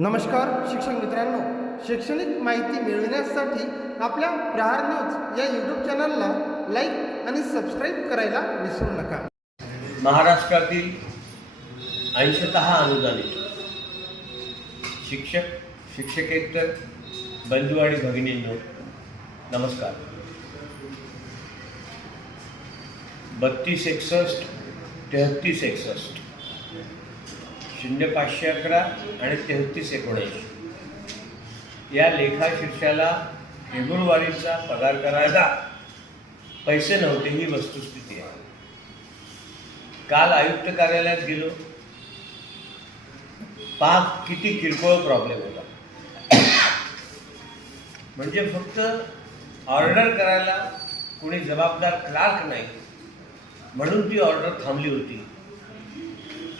नमस्कार शिक्षक मित्रांनो शैक्षणिक माहिती मिळविण्यासाठी आपल्या प्रहार न्यूज या यूट्यूब चॅनलला लाईक आणि सबस्क्राईब करायला विसरू नका महाराष्ट्रातील अंशत अनुदानित शिक्षक शिक्षकेतर बंधू आणि भगिनींनो नमस्कार बत्तीस एकसष्ट तेहत्तीस एकसष्ट शून्य पाचशे अकरा आणि तेहतीस एकोणऐंशी या लेखा शिक्षाला फेब्रुवारीचा पगार करायला पैसे नव्हते ही वस्तुस्थिती आहे काल आयुक्त कार्यालयात गेलो पाक किती किरकोळ प्रॉब्लेम होता म्हणजे फक्त ऑर्डर करायला कोणी जबाबदार क्लार्क नाही म्हणून ती ऑर्डर थांबली होती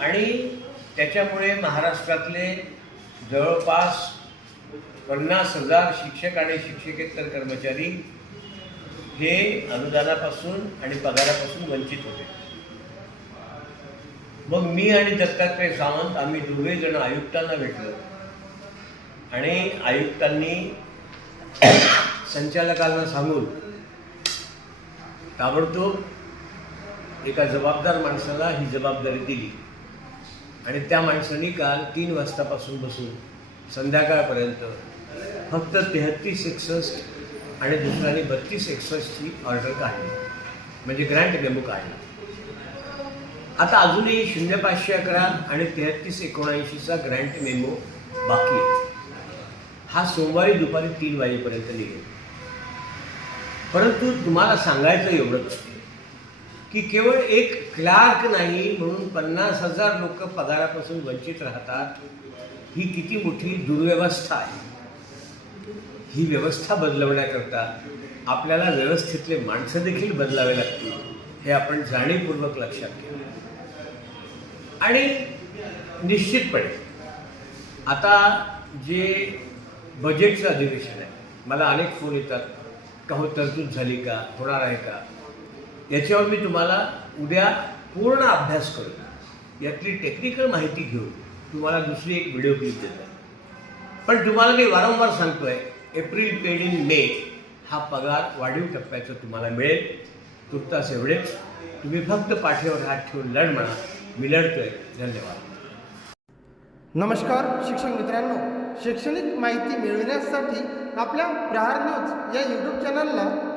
आणि त्याच्यामुळे महाराष्ट्रातले जवळपास पन्नास हजार शिक्षक आणि शिक्षकेतर कर्मचारी हे अनुदानापासून आणि पगारापासून वंचित होते मग मी आणि दत्तात्रय सावंत आम्ही जण आयुक्तांना भेटलो आणि आयुक्तांनी संचालकांना सांगून ताबडतोब एका जबाबदार माणसाला ही जबाबदारी दिली आणि त्या माणसाने काल तीन वाजतापासून बसून संध्याकाळपर्यंत फक्त तेहतीस एकसष्ट आणि दुसऱ्याने बत्तीस एकसष्टची ऑर्डर काढली म्हणजे ग्रँट मेमो काढला आता अजूनही शून्य पाचशे अकरा आणि तेहत्तीस एकोणऐंशीचा ग्रँट मेमो बाकी आहे हा सोमवारी दुपारी तीन वाजेपर्यंत निघेल परंतु तुम्हाला सांगायचं एवढंच की केवळ एक क्लार्क नाही म्हणून पन्नास हजार लोक पगारापासून वंचित राहतात ही किती मोठी दुर्व्यवस्था आहे ही व्यवस्था बदलवण्याकरता आपल्याला व्यवस्थेतले माणसं देखील बदलावे लागतील हे आपण जाणीवपूर्वक लक्षात घ्या आणि निश्चितपणे आता जे बजेटचं अधिवेशन आहे मला अनेक फोन येतात का हो तरतूद झाली का होणार आहे का याच्यावर मी तुम्हाला उद्या पूर्ण अभ्यास करेन यातली टेक्निकल माहिती घेऊन तुम्हाला दुसरी एक व्हिडिओ क्लिप देतो पण तुम्हाला मी वारंवार सांगतो आहे एप्रिल पेड इन मे हा पगार वाढीव टप्प्याचा तुम्हाला मिळेल तुर्तास एवढेच तुम्ही फक्त पाठीवर हात ठेवून लढ म्हणा मी लढतोय धन्यवाद नमस्कार शिक्षक मित्रांनो शैक्षणिक माहिती मिळविण्यासाठी आपल्या प्रहार न्यूज या यूट्यूब चॅनलला